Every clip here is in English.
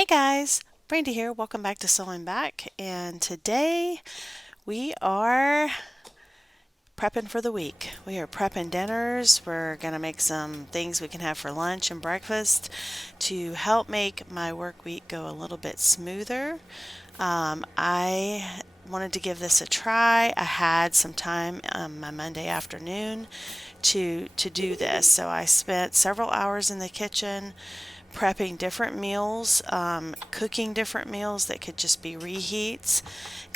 Hey guys, Brandy here. Welcome back to Sewing Back. And today we are prepping for the week. We are prepping dinners. We're going to make some things we can have for lunch and breakfast to help make my work week go a little bit smoother. I wanted to give this a try. I had some time my Monday afternoon to do this. So I spent several hours in the kitchen prepping different meals, cooking different meals that could just be reheats.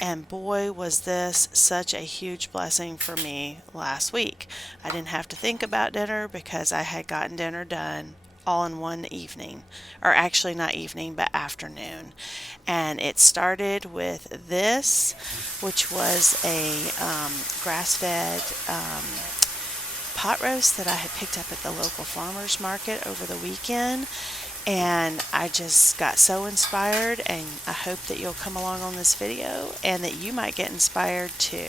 And boy, was this such a huge blessing for me last week. I didn't have to think about dinner because I had gotten dinner done all in one evening, or actually not evening, but afternoon. And it started with this, which was a grass fed pot roast that I had picked up at the local farmers market over the weekend. And I just got so inspired, and I hope that you'll come along on this video and that you might get inspired too.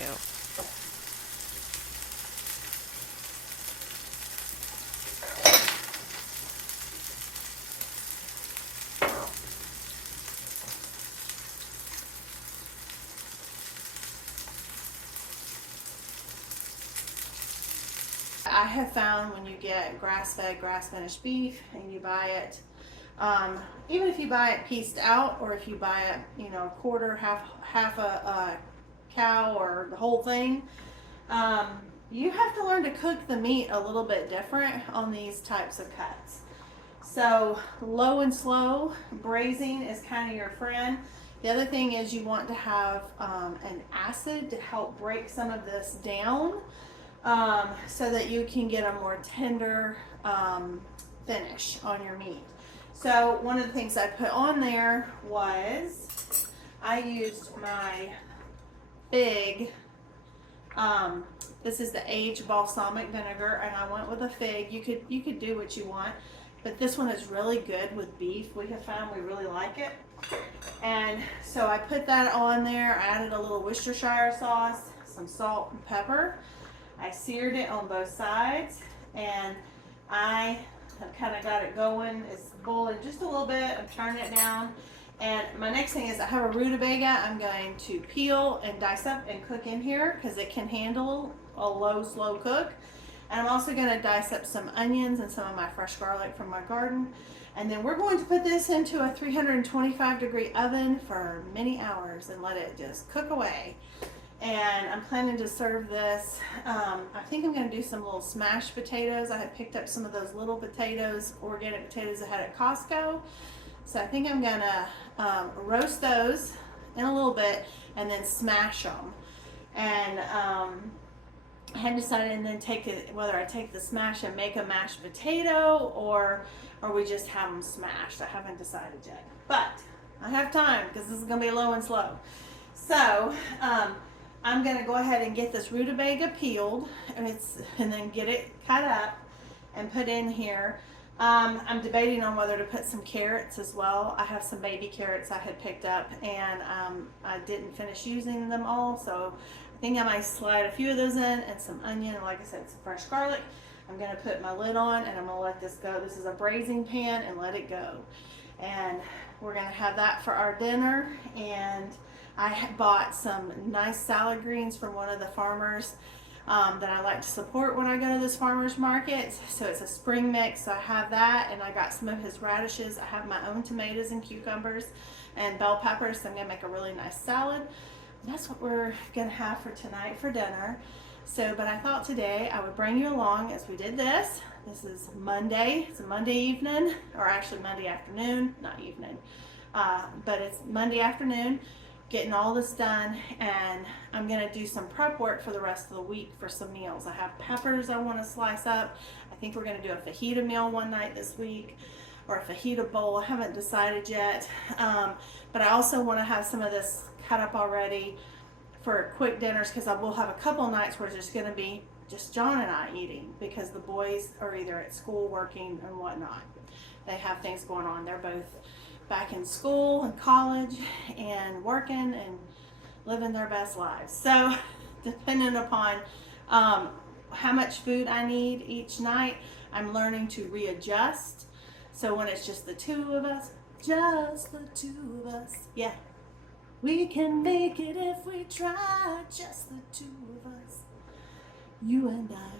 I have found when you get grass-fed, grass-finished beef and you buy it, even if you buy it pieced out, or if you buy it, a quarter, half a cow, or the whole thing, you have to learn to cook the meat a little bit different on these types of cuts. So low and slow braising is kind of your friend. The other thing is you want to have an acid to help break some of this down, so that you can get a more tender finish on your meat. So one of the things I put on there was I used my fig. This is the aged balsamic vinegar, and I went with a fig. You could do what you want, but this one is really good with beef. We have found we really like it. And so I put that on there. I added a little Worcestershire sauce, some salt and pepper. I seared it on both sides, and I have kind of got it going. It's boiling just a little bit. I'm turning it down. And my next thing is I have a rutabaga I'm going to peel and dice up and cook in here because it can handle a low, slow cook. And I'm also going to dice up some onions and some of my fresh garlic from my garden. And then we're going to put this into a 325-degree oven for many hours and let it just cook away. And I'm planning to serve this. I think I'm going to do some little smashed potatoes. I had picked up some of those little potatoes, organic potatoes I had at Costco. So I think I'm going to roast those in a little bit and then smash them. And I hadn't decided, and then take it, whether I take the smash and make a mashed potato or we just have them smashed. I haven't decided yet. But I have time because this is going to be low and slow. So I'm going to go ahead and get this rutabaga peeled and then get it cut up and put in here. I'm debating on whether to put some carrots as well. I have some baby carrots I had picked up, and I didn't finish using them all, so I think I might slide a few of those in, and some onion, and like I said, some fresh garlic. I'm going to put my lid on, and I'm going to let this go. This is a braising pan, and let it go. And we're going to have that for our dinner. And I bought some nice salad greens from one of the farmers that I like to support when I go to this farmer's market. So it's a spring mix, so I have that, and I got some of his radishes. I have my own tomatoes and cucumbers and bell peppers, so I'm going to make a really nice salad. And that's what we're going to have for tonight for dinner. So, but I thought today I would bring you along as we did this. This is Monday. It's a Monday evening, or actually Monday afternoon, not evening, but it's Monday afternoon. Getting all this done, and I'm going to do some prep work for the rest of the week for some meals. I have peppers I want to slice up. I think we're going to do a fajita meal one night this week, or a fajita bowl. I haven't decided yet, but I also want to have some of this cut up already for quick dinners, because I will have a couple nights where it's just going to be just John and I eating, because the boys are either at school working and whatnot. They have things going on. They're both back in school and college and working and living their best lives. So depending upon how much food I need each night, I'm learning to readjust. So when it's just the two of us, just the two of us. Yeah. We can make it if we try, just the two of us. You and I.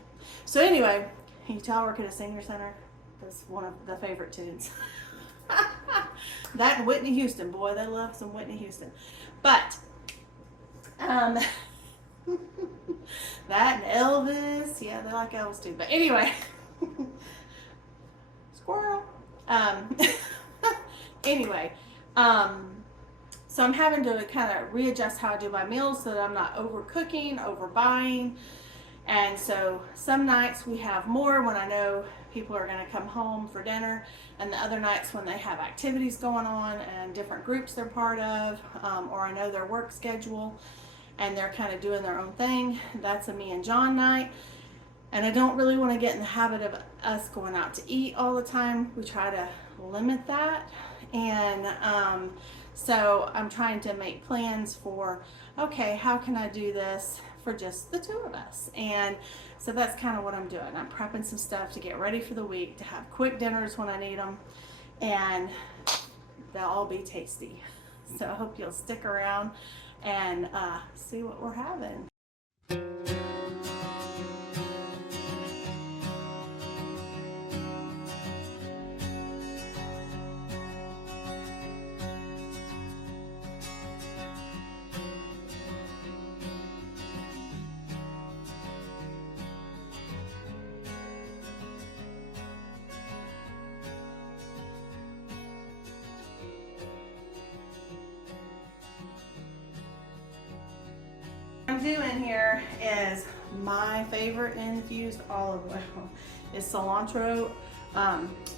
So anyway, can you tell I work at a senior center? That's one of the favorite tunes. That and Whitney Houston. Boy, they love some Whitney Houston. But, that and Elvis. Yeah, they like Elvis too. But anyway. Squirrel. Anyway. So I'm having to kind of readjust how I do my meals so that I'm not overcooking, overbuying. And so some nights we have more when I know people are going to come home for dinner, and the other nights when they have activities going on and different groups they're part of, or I know their work schedule and they're kind of doing their own thing, that's a me and John night. And I don't really want to get in the habit of us going out to eat all the time. We try to limit that. And so I'm trying to make plans for, okay, how can I do this for just the two of us? And so that's kind of what I'm doing. I'm prepping some stuff to get ready for the week, to have quick dinners when I need them, and they'll all be tasty. So I hope you'll stick around and see what we're having. What I'm doing here is my favorite infused olive oil. It's cilantro,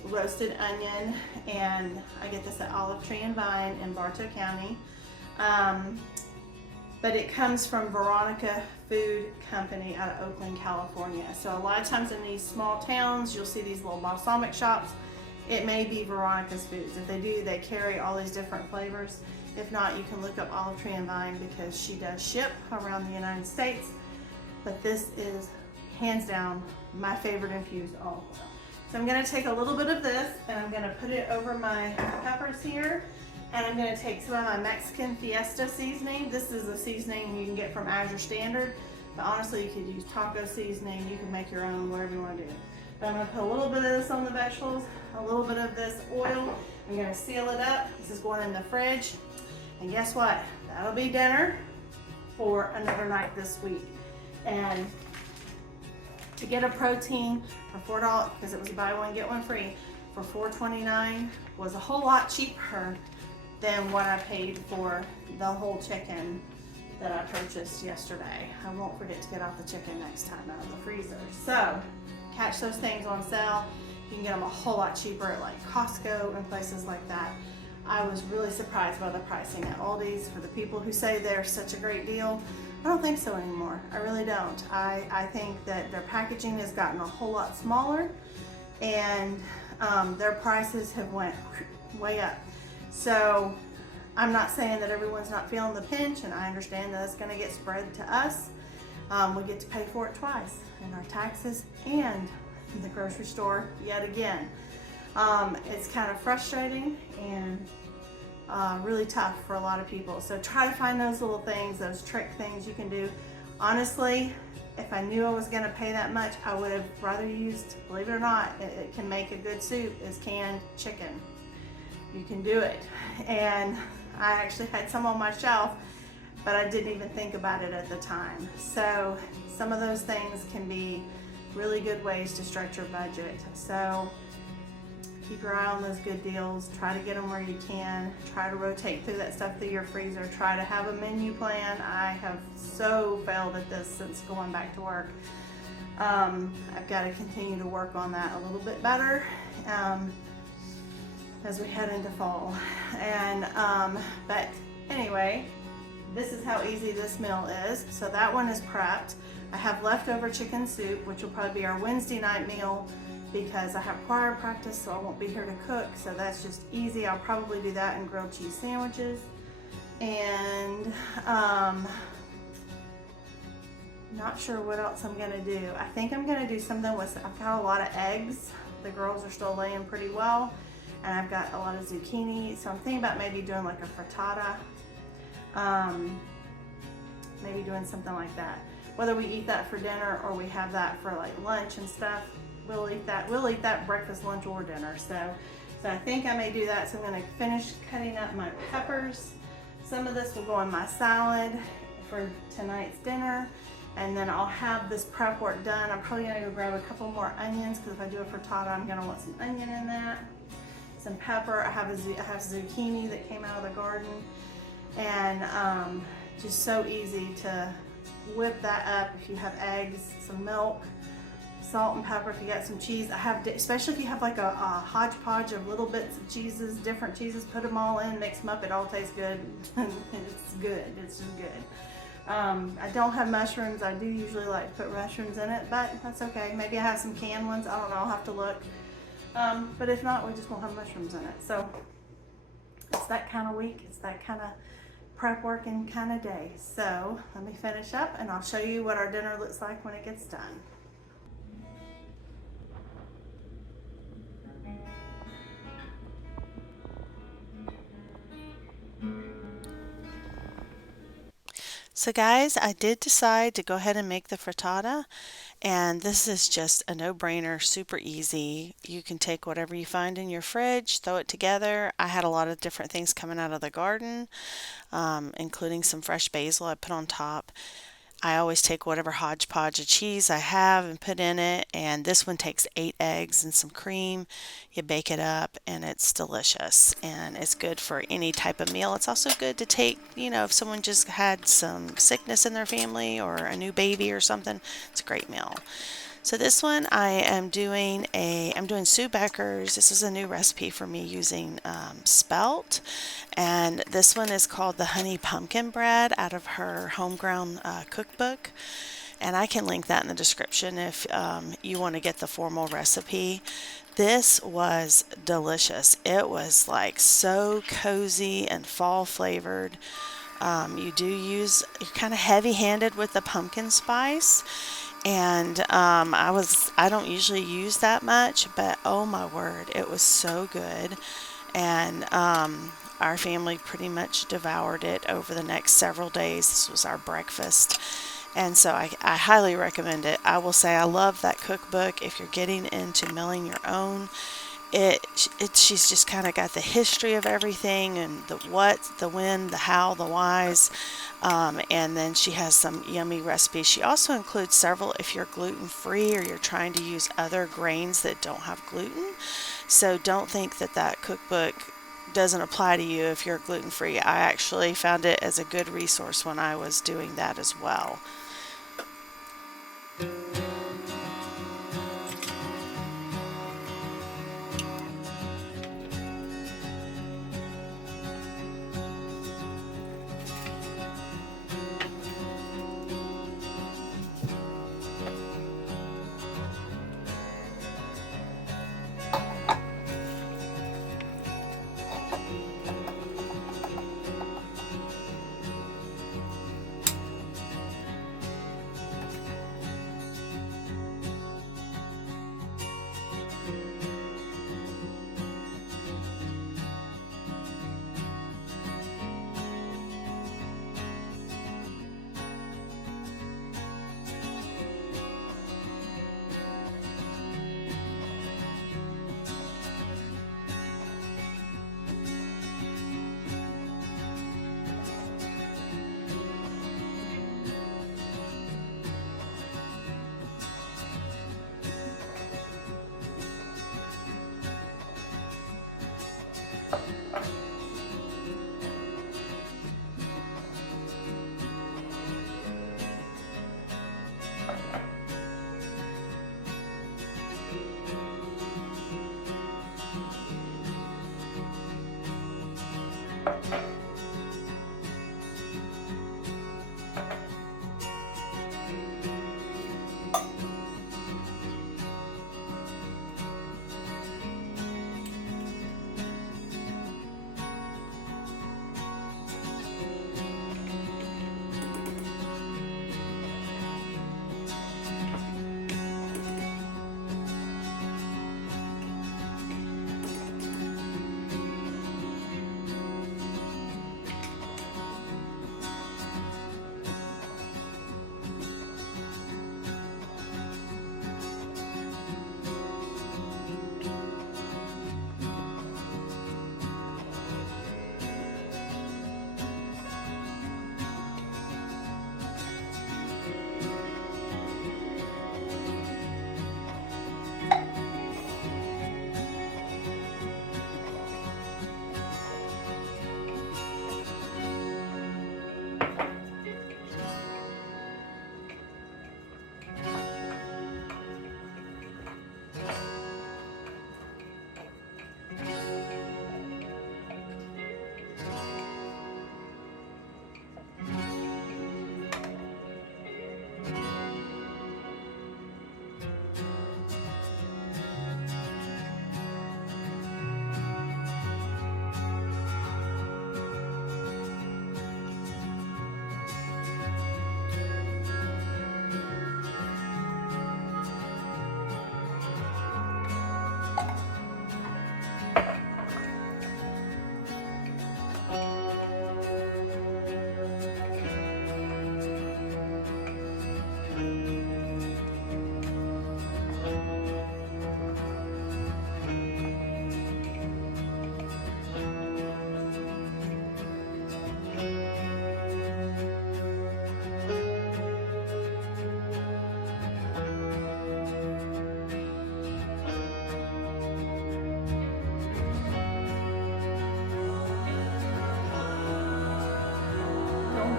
roasted onion, and I get this at Olive Tree and Vine in Bartow County. But it comes from Veronica Food Company out of Oakland, California. So a lot of times in these small towns, you'll see these little balsamic shops. It may be Veronica's Foods. If they do, they carry all these different flavors. If not, you can look up Olive Tree and Vine because she does ship around the United States. But this is hands down my favorite infused olive oil. So I'm gonna take a little bit of this and I'm gonna put it over my peppers here. And I'm gonna take some of my Mexican Fiesta seasoning. This is a seasoning you can get from Azure Standard, but honestly you could use taco seasoning. You can make your own, whatever you wanna do. But I'm gonna put a little bit of this on the vegetables, a little bit of this oil. I'm gonna seal it up. This is going in the fridge. And guess what? That'll be dinner for another night this week. And to get a protein for $4, because it was buy one, get one free, for $4.29 was a whole lot cheaper than what I paid for the whole chicken that I purchased yesterday. I won't forget to get out the chicken next time out of the freezer. So catch those things on sale. You can get them a whole lot cheaper at like Costco and places like that. I was really surprised by the pricing at Aldi's. For the people who say they're such a great deal, I don't think so anymore. I really don't. I think that their packaging has gotten a whole lot smaller, and their prices have went way up. So I'm not saying that everyone's not feeling the pinch, and I understand that it's going to get spread to us. We get to pay for it twice in our taxes and the grocery store yet again. It's kind of frustrating and really tough for a lot of people. So try to find those little things, those trick things you can do. Honestly, if I knew I was going to pay that much, I would have rather used, believe it or not, it can make a good soup, is canned chicken. You can do it. And I actually had some on my shelf, but I didn't even think about it at the time. So some of those things can be really good ways to stretch your budget. So keep your eye on those good deals. Try to get them where you can. Try to rotate through that stuff through your freezer. Try to have a menu plan. I have so failed at this since going back to work. I've got to continue to work on that a little bit better as we head into fall. And but anyway, this is how easy this meal is. So that one is prepped. I have leftover chicken soup, which will probably be our Wednesday night meal, because I have choir practice, so I won't be here to cook. So that's just easy. I'll probably do that and grilled cheese sandwiches. And not sure what else I'm gonna do. I think I'm gonna do something with, I've got a lot of eggs. The girls are still laying pretty well. and I've got a lot of zucchini, so I'm thinking about maybe doing like a frittata, maybe doing something like that. Whether we eat that for dinner or we have that for like lunch and stuff, we'll eat that breakfast, lunch, or dinner. So I think I may do that. So I'm gonna finish cutting up my peppers. Some of this will go in my salad for tonight's dinner, and then I'll have this prep work done. I'm probably gonna go grab a couple more onions, because if I do a frittata, I'm gonna want some onion in that, some pepper. I have zucchini that came out of the garden, and just so easy to whip that up. If you have eggs, some milk, salt and pepper. If you got some cheese, I have, especially if you have like a hodgepodge of little bits of cheeses, different cheeses, put them all in, mix them up. It all tastes good. It's good. It's just good. I don't have mushrooms. I do usually like to put mushrooms in it, but that's okay. Maybe I have some canned ones. I don't know. I'll have to look. But if not, we just won't have mushrooms in it. So it's that kind of week. It's that kind of prep working kind of day. So let me finish up and I'll show you what our dinner looks like when it gets done. So guys, I did decide to go ahead and make the frittata, and this is just a no-brainer, super easy. You can take whatever you find in your fridge, throw it together. I had a lot of different things coming out of the garden, including some fresh basil I put on top. I always take whatever hodgepodge of cheese I have and put in it, and this one takes 8 eggs and some cream. You bake it up and it's delicious, and it's good for any type of meal. It's also good to take, you know, if someone just had some sickness in their family or a new baby or something, it's a great meal. So this one I'm doing Sue Becker's. This is a new recipe for me using spelt, and this one is called the honey pumpkin bread out of her homegrown cookbook, and I can link that in the description if you want to get the formal recipe. This was delicious. It was like so cozy and fall flavored. You're kind of heavy handed with the pumpkin spice. And I don't usually use that much, but oh my word, it was so good. And our family pretty much devoured it over the next several days. This was our breakfast. And so I highly recommend it. I will say I love that cookbook. If you're getting into milling your own, she's just kind of got the history of everything, and the what, the when, the how, the whys, and then she has some yummy recipes. She also includes several if you're gluten-free or you're trying to use other grains that don't have gluten. So don't think that cookbook doesn't apply to you if you're gluten-free. I actually found it as a good resource when I was doing that as well.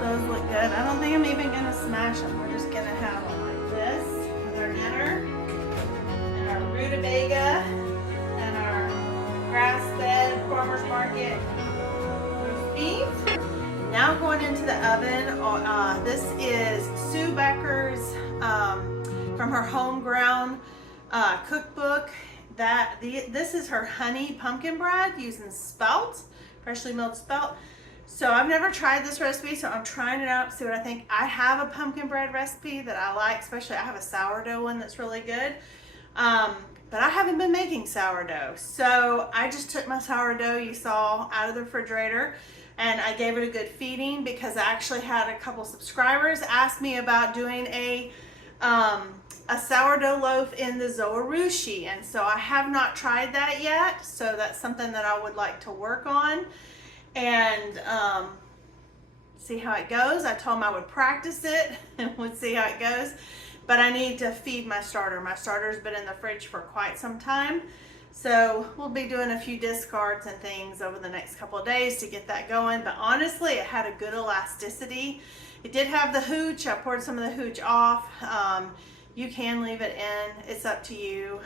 those look good. I don't think I'm even gonna smash them. We're just gonna have them like this with our dinner and our rutabaga and our grass-fed farmer's market roast beef. Now going into the oven. This is Sue Becker's from her Homegrown cookbook. This is her honey pumpkin bread using spelt, freshly milled spelt. So I've never tried this recipe, so I'm trying it out, see what I think. I have a pumpkin bread recipe that I like, especially I have a sourdough one that's really good. But I haven't been making sourdough. So I just took my sourdough you saw out of the refrigerator and I gave it a good feeding because I actually had a couple subscribers ask me about doing a sourdough loaf in the Zoarushi, and so I have not tried that yet, so that's something that I would like to work on and see how it goes. I told him I would practice it and would see how it goes, but I need to feed my starter. My starter's been in the fridge for quite some time, so we'll be doing a few discards and things over the next couple of days to get that going. But honestly, it had a good elasticity. It did have the hooch. I poured some of the hooch off. You can leave it in, it's up to you.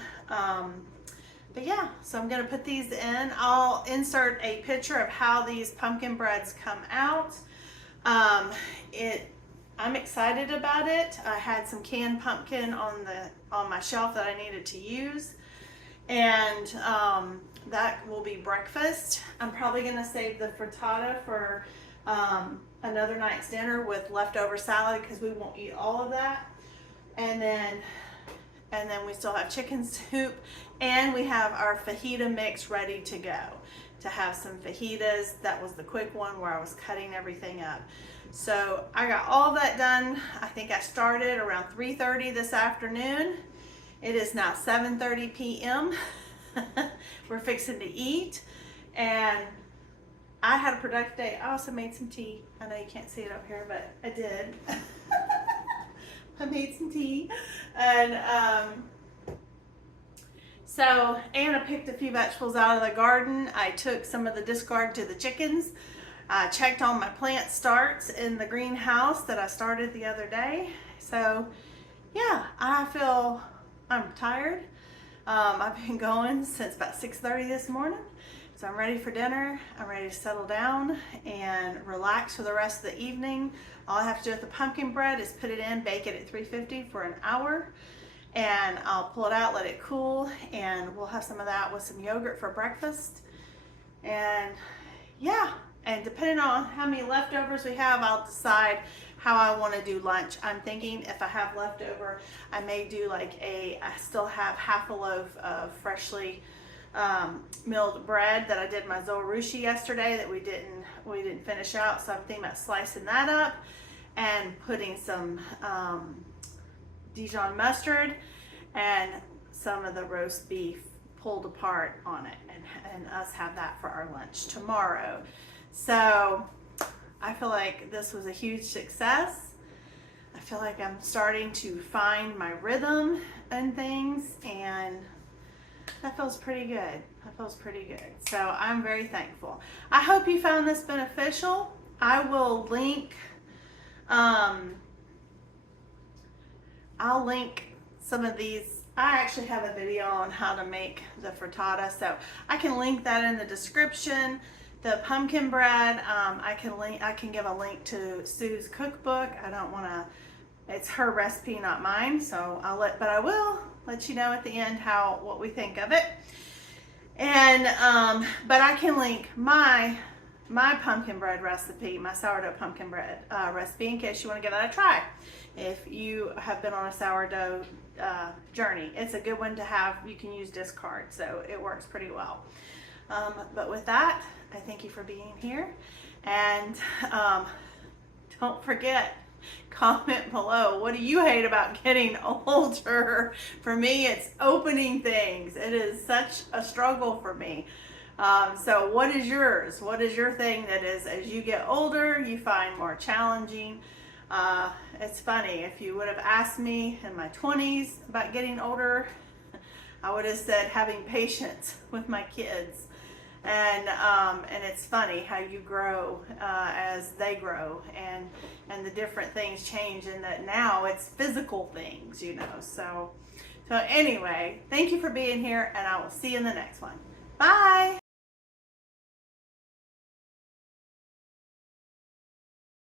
But yeah, so I'm gonna put these in. I'll insert a picture of how these pumpkin breads come out. I'm excited about it. I had some canned pumpkin on my shelf that I needed to use, and that will be breakfast. I'm probably gonna save the frittata for another night's dinner with leftover salad because we won't eat all of that. And then we still have chicken soup, and we have our fajita mix ready to go to have some fajitas. That was the quick one where I was cutting everything up. So I got all that done. I think I started around 3:30 this afternoon. It is now 7:30 p.m. We're fixing to eat, and I had a productive day. I also made some tea. I know you can't see it up here, but I did. I made some tea, and so Anna picked a few vegetables out of the garden. I took some of the discard to the chickens. I checked on my plant starts in the greenhouse that I started the other day. So yeah, I'm tired. I've been going since about 6:30 this morning. So I'm ready for dinner. I'm ready to settle down and relax for the rest of the evening. All I have to do with the pumpkin bread is put it in, bake it at 350 for an hour, and I'll pull it out, let it cool, and we'll have some of that with some yogurt for breakfast. And yeah, and depending on how many leftovers we have, I'll decide how I want to do lunch. I'm thinking if I have leftover, I may do I still have half a loaf of freshly milled bread that I did my Zoarushi yesterday that we didn't finish out, so I'm thinking about slicing that up and putting some Dijon mustard and some of the roast beef pulled apart on it, and us have that for our lunch tomorrow. So I feel like this was a huge success. I feel like I'm starting to find my rhythm and things, and that feels pretty good. That feels pretty good. So I'm very thankful. I hope you found this beneficial. I will link, I'll link some of these. I actually have a video on how to make the frittata, so I can link that in the description. The pumpkin bread, I can give a link to Sue's cookbook. I don't want to, it's her recipe, not mine, so but I will let you know at the end what we think of it. And but I can link my pumpkin bread recipe, my sourdough pumpkin bread recipe, in case you want to give that a try. If you have been on a sourdough journey, it's a good one to have. You can use discard, so it works pretty well. But with that, I thank you for being here, and don't forget, comment below, what do you hate about getting older? For me, it's opening things. It is such a struggle for me. So what is yours? What is your thing that is, as you get older, you find more challenging? It's funny, if you would have asked me in my 20s about getting older, I would have said having patience with my kids. And it's funny how you grow as they grow, and the different things change, and that now it's physical things, you know. So anyway, thank you for being here, and I will see you in the next one. Bye.